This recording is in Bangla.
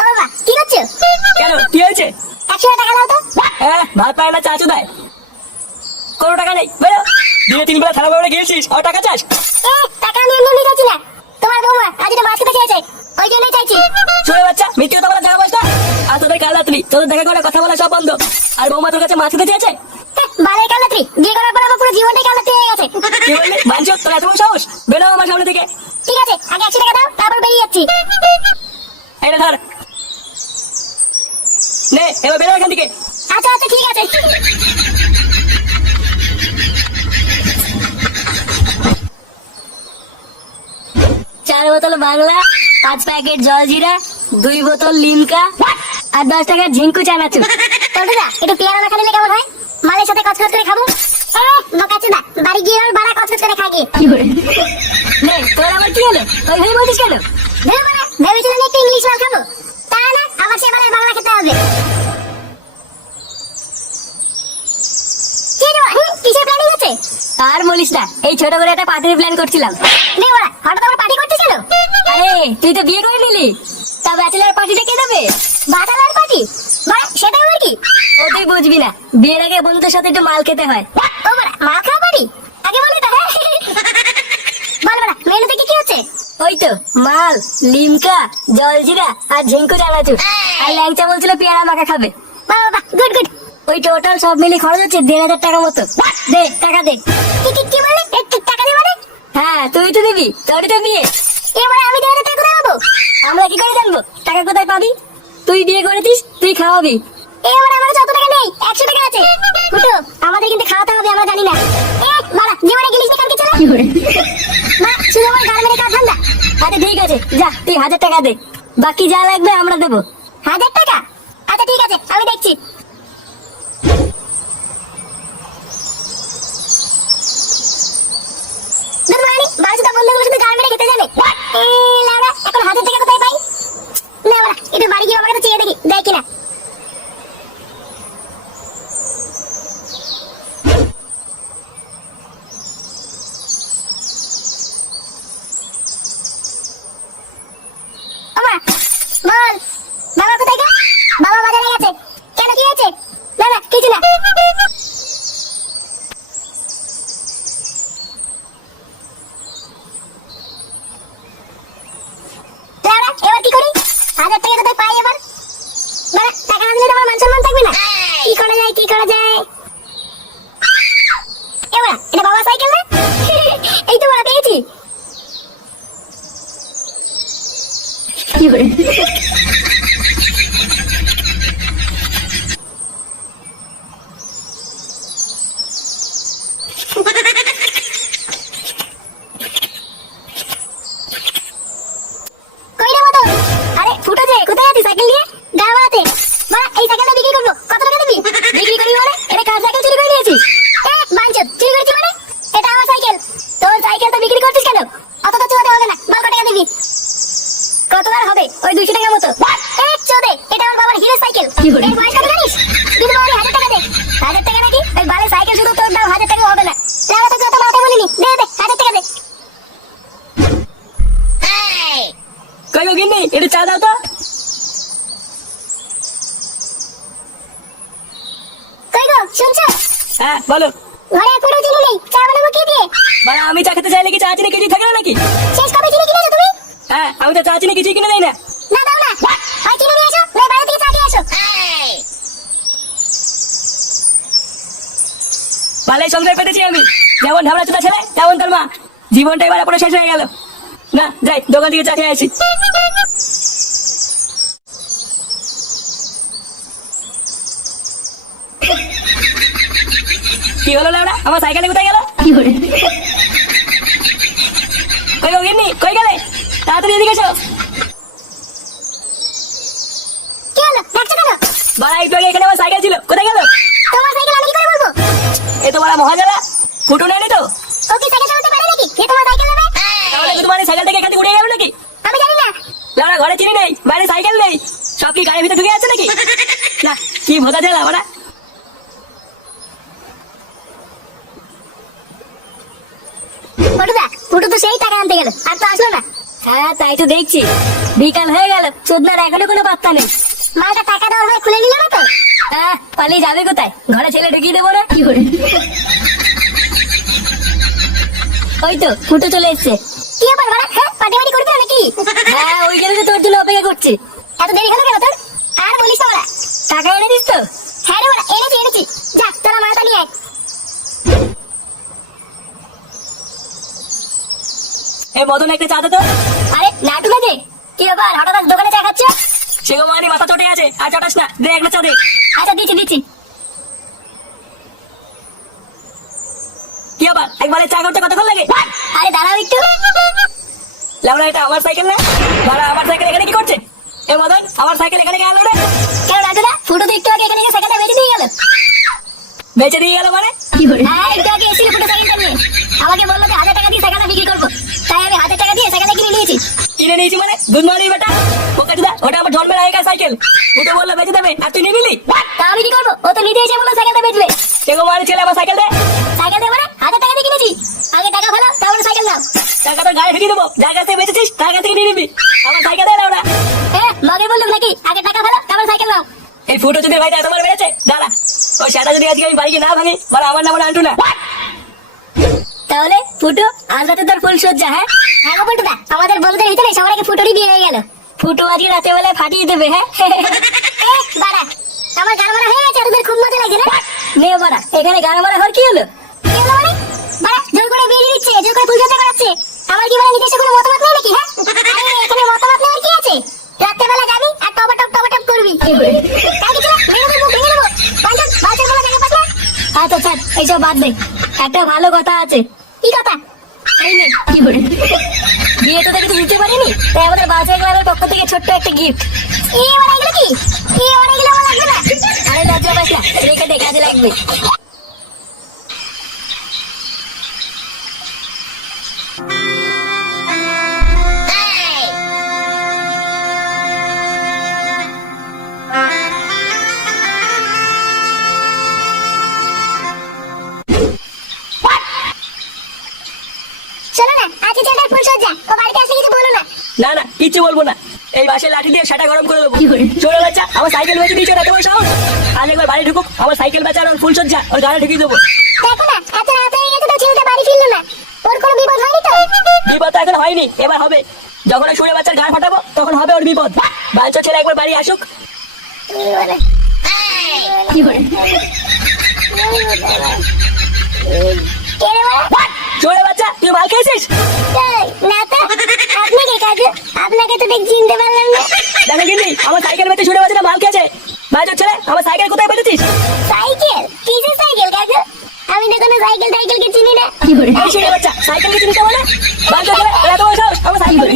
ও বাবা কি করছো? কেন কি হয়েছে? 100 টাকা দাও তো। হ্যাঁ ভাত পায় না চাচু দেয়। কোনো টাকা নেই বেরো। দিনে 3 বেলা থালা বেড়ে গিয়েছিস আর টাকা চাস? টাকা আমি এমনি চাইছি না, তোমার বৌমা আজ এটা মাছ খেতে চেয়েছে, ওই জন্যই চাইছি। চলে বাচ্চা মিথ্যে কথা বলা যাওয়া বসটা। আর তোদের কাল রাত্রি তোদের দেখা করে কথা বলা সব বন্ধ। আর বৌমা তোর কাছে মাছ খেতে চেয়েছে? বালের কালাত্রি, বিয়ে করার পর আমার পুরো জীবনটাই কালাত্রি হয়ে গেছে। কি বললি বাঞ্চো? তোর এত বড় সাহস? বেরো আমার সামনে থেকে। ঠিক আছে, আগে 100 টাকা দাও, তারপর বেরিয়ে যাচ্ছি। এই নে ধর। নে এবার বেরো এখান থেকে। আচ্ছা আচ্ছা ঠিক আছে। 4 বোতল বাংলা, 5 প্যাকেট জলজিরা, 2 বোতল লিমকা আর 10 টাকার ঝিঙ্কু চানাচুর। তোরা একটু পেয়ারা মাখা নিলে কেমন হয়? মালের সাথে কচকচ করে খাবো। বোকাচোদা, বাড়ি গিয়ে আর বাড়া কচকচ করে খাগিয়ে। নে তোর আবার কি হলো? ওই ভাই বলছিস কেন? ধুর বাড়া, ভেবেছিলাম একটু ইংলিশ মাল খাবো, তা না আবার সেবারে বাংলা খেতে হবে। কি রে বাড়া, কিসের প্ল্যানিং হচ্ছে? আর বলিস না, এই ছোট করে একটা পার্টির প্ল্যান করছিলাম। রে বাড়া, হঠাৎ আবার পার্টি করছিস কেন? আরে তুই তো বিয়ে করে নিলি, তা ব্যাচেলার পার্টিটা কে দেবে? বাটালার পার্টি? বাড়া সেটা আবার কি? ও তুই বুঝবি না, বিয়ের আগে বন্ধুদের সাথে একটু মাল খেতে হয়। ও বাড়া, মাল খাওয়া পার্টি? আগে বলবি তো, হ্যাঁ? বল বাড়া, মেনুতে কি কি হচ্ছে? ওই তো মাল, লিমকা, জলজিরা আর ঝিঙ্কু চানাচুর। আর ল্যাংচা বলছিল পেয়ারা মাখা খাবে। বাহ বাহ, গুড গুড। ওই টোটাল সব মিলিয়ে খরচ হচ্ছে 1,500 টাকা মতো। দে টাকা দে। কি বললি? টাকা দে মানে? হ্যাঁ তুই তো দিবি, তোরই তো বিয়ে। এবারে আমি দেওয়ার টাকা কোথায় পাবো? আমরা কি করে জানবো টাকা কোথায় পাবি? তুই বিয়ে করেছিস, তুই খাওয়াবি। এবারে আমার কাছে অত টাকা নেই, 100 টাকা আছে। ফুটো, আমাদের কিন্তু খাওয়াতে হবে, আমরা জানি না। বাড়া, জীবনে গেলিস না কালকে চলে? মা, শুধু আমার গাল মেরে খাওয়া ঠান্ডা। আচ্ছা ঠিক আছে, যা তুই 1000 টাকা দে, বাকি যা লাগবে আমরা দেবো। 1000 টাকা? আচ্ছা ঠিক আছে, আমি দেখছি। দুধমানি, বাড়িতে বন্ধুগুলো শুধু গাল মেরে খেতে জানে। লেওড়া, এখন 1000 টাকা কোথায় পাই? না বাড়া, একটু বাড়ি গিয়ে বাবার কাছে চেয়ে দেখি, দেয় কিনা। ওমা, বল, বাবা কোথায় গো? বাবা বাজারে গেছে। কেন, কি হয়েছে? না না, কিছু না। লেওড়া, এবার কি করি? 1000 টাকা কোথায় পাই এবার? বাবা, টাকা না দিলে তো আমার মান সম্মান থাকবে না। কি করা যায়, কি করা যায়? এবার এটা বাবা সাইকেল না? এই তো বড় পেয়েছি। কই রে মতো? আরে ফুটো যে, কোথায় আছিস সাইকেল নিয়ে? গা বাড়াতে। মা, এই সাইকেলটা বিক্রি করবো, কত টাকা দিবি? বিক্রি করবি মানে? এটা কার সাইকেল চুরি করে নিয়েছিস? বাঞ্চোদ, চুরি করেছি মানে? এটা আমার সাইকেল। তোর সাইকেল তো বিক্রি করছিস কেন? অত তো চুয়াতে হবে না, বল কত টাকা দিবি? কত আর হবে? ওই 200 টাকা মতো। চোদে, এটা আমার বাবার হিরো সাইকেল। এর বয়স কত জানিস? কিন্তু বাবা 1000 টাকা দে। 1000 টাকা নাকি? ওই বালের সাইকেল শুধু তোর দাম 1000 টাকা হবে না। লেওড়া, তোকে অত মাথায় বলিনি। দে 1000 টাকা দে। কই গো গিন্নি, একটু চা দাও তো। কই গো, শুনছো? হ্যাঁ বলো। ঘরে কোনো চিনি নেই, চা বানাবো কি দিয়ে? মানে আমি চা খেতে চাইলে কি চা চিনি কিছুই থাকে না নাকি? শেষ কবে চিনি কিনেছো তুমি? হ্যাঁ আমি তো চা চিনি কিছুই কিনে দেই না। না দাও না, হয় চিনি নিয়ে এসো, না বাইরে থেকে চা দিয়ে এসো। ভালোই সংসার পেতেছি আমি, যেমন ঢাবড়া চোদা ছেলে তেমন তোর মা। জীবনটা এবার পুরো শেষ হয়ে গেল। না যাই দোকান থেকে চা খেয়ে আসি। কি হলো লাউড়া, আমার সাইকেলে কোথায় গেল? কই গো গিন্নি, কই গেলে? তাড়াতাড়ি এদিকে এসো। কি হলো, ডাকছো কেন? বাড়া একটু আগে এখানে আমার সাইকেল ছিল, কোথায় গেল? তোমার সাইকেল আমি কি করে বলবো? এ তো বড় মহাজালা, ফুটো নেয়নি তো? ও কি সাইকেল চালাতে পারে নাকি? কে তোমার সাইকেল নেবে? তাহলে কি তোমার এই সাইকেল থেকে এখান থেকে উড়ে যাবে নাকি? আমি জানি না। লাউড়া ঘরে চিনি নেই, বাইরে সাইকেল নেই, সব কি গাড়ির ভিতরে ঢুকে আছে নাকি? না কি ভোদা জ্বালা বাড়া। ফুটো তো সেই টাকা আনতে গেল, আর তো আসলো না। হ্যাঁ তাই তো দেখছি, বিকাল হয়ে গেল, চোদনার এখনো কোনো পাত্তা নেই। মালটা টাকা দেওয়ার হয়ে খুলে নিল না তো? হ্যাঁ, পালিয়ে যাবে কোথায়? ঘরে ছেলে ঢুকিয়ে দেবো না? কি করে? ওই তো ফুটো চলে এসছে। কি ব্যাপার বাড়া? হ্যাঁ, পার্টি বাড়ি করবি নাকি? হ্যাঁ, ওই জন্য তো তোর জন্য অপেক্ষা করছি। এত দেরি হলো কেন তোর? আর বলিস না বাড়া। টাকা এনে দিস তো? হ্যাঁ রে বাড়া, এনেছি। যা, তোরা মালটা নিয়ে আয়। এই মদন একটা চা দে তো। আরে নাটু নাকি? কি ব্যাপার, হঠাৎ আজ দোকানে চা খাচ্ছ? সে গো মানি মাথা চটে আছে, আর চটাস না, দে একটা চা দে। আচ্ছা দিচ্ছি। কি আবার একবারে চা করতে কতক্ষণ লাগে? আরে দাঁড়াও একটু। লাউড়া, এটা আমার সাইকেল না? বাড়া, আমার সাইকেল এখানে কি করছে? এ মদন, আমার সাইকেল এখানে গেল রে? কেন নাটুদা, ফুটো তো একটু আগে এখানে এসে সাইকেলটা বেঁচে দিয়ে গেল। বেঁচে দিয়ে গেল মানে? হ্যাঁ, একটু আগে এসেছিল ফুটো সাইকেলটা নিয়ে। আমাকে বললো যে 1000 টাকা দিয়ে সাইকেলটা বিক্রি করবো, তাই আমি 1000 টাকা দিয়ে সাইকেলটা কিনে নিয়েছি। কিনে নিয়েছি মানে? দুধ মারি বেটা, ওকে দিদা, ওটা আমার জন্মের আগেকার সাইকেল। ওটা বললো বেঁচে দেবে, আর তুই নিয়ে নিলি? তা আমি কি করবো? ও তো নিতে এসে বললো সাইকেলটা বেচবে। সে গো মানি ছেলে, আমার সাইকেল দে। সাইকেল দেবো না, 1000 টাকা দিয়ে কিনেছি। আগে টাকা ফেলো, তারপরে সাইকেল দাও। টাকা তো গায়ে ঢুকিয়ে দেবো, যার কাছ থেকে বেঁচেছিস তার কাছ থেকে নিয়ে নিবি। আমার সাইকেল দে লাউড়া। হ্যাঁ, মগে বললুম নাকি? আগে টাকা ফেলো, তারপরে সাইকেল দাও। এই ফুটো যদি ভাইটা তোমার বেড়েছে, দাঁড়া, ও সেটা যদি আজকে আমি বাড়ি গিয়ে না ভাঙি, বলে আমার নাম আন্টু না। তাহলে ফুটো, আজ রাতে তোর ফুল সজ্জা? হ্যাঁ হ্যাঁ গো পল্টুদা, আমাদের বন্ধুদের ভিতরে সবার আগে ফুটোরই বিয়ে হয়ে গেল। ফুটো আজকে রাতে বেলায় ফাটিয়ে দেবে। হ্যাঁ বাড়া, আমার গান মারা হয়ে গেছে, তোদের খুব মজা লাগছে না? নে বাড়া, এখানে গান মারা হওয়ার কি হলো? কি হলো মানে? বাড়া, জোর করে বিয়ে দিয়ে দিচ্ছে, জোর করে পূজা করাচ্ছে। আমার কি বলে নিজস্ব কোনো মতামত নেই নাকি? হ্যাঁ, আরে এখানে মতামত নেওয়ার কি আছে? রাত্রেবেলা যাবি আর টপ করবি। তাই কিছু না, ভেঙে দেবো। পাঁচজন বালছের বলা জায়গা পাস না? আচ্ছা ছাড়, এইসব বাদ দে। একটা ভালো কথা আছে। কি কথা? এই নে, কি করে? বিয়ে তো কিছু দিতে পারিনি, তাই আমাদের বাচ্চা ক্লাবের পক্ষ থেকে ছোট্ট একটা গিফট। এবার এগুলো কি? এবার এগুলো আমার লাগবে না। আরে লজ্জা পাস না, রেখে দে, কাজে লাগবে। শোনো না, আজকে ছেলেটার ফুল সজ্জা, ও বাড়িতে আসলে কিছু বলো না। না না, কিচ্ছু বলবো না। এই বাসের লাঠি দিয়ে সেটা গরম করে দেবো। চলে বাচ্চা, আমার সাইকেল বেঁচে দিয়েছে, এত বড় সাহস! আজ একবার বাড়ি ঢুকুক, আমার সাইকেল বেচা আর ওর ফুল সজ্জা ওর গাড়ি ঢুকিয়ে দেবো। দেখো না, এত রাত হয়ে গেছে তো ছেলেটা বাড়ি ফিরলো না। ওর কোনো বিপদ হয়নি তো? বিপদ তো এখন হয়নি, এবার হবে। যখন ওই শুনে বাচ্চার গাড়ি ফাটাবো, তখন হবে ওর বিপদ। বাচ্চা ছেলে একবার বাড়ি আসুক। কি করে? চলে বাচ্চা, তুই মাল খেয়েছিস? না তো, আপনি কে কাকু? আপনাকে তো ঠিক চিনতে পারলাম না। দেখো কিন্তু আমার সাইকেল বেঁচে শুনে বাচ্চাটা মাল খেয়েছে। বাচ্চা ছেলে, আমার সাইকেল কোথায় বেঁচেছিস? সাইকেল? কিসের সাইকেল কাকু? আমি তো কোনো সাইকেল টাইকেলকে চিনি না। কি করে? এই শুনে বাচ্চা, সাইকেল কি চিনিস মানে? বাচ্চা ছেলে, এত বড় সাহস, আমার সাইকেল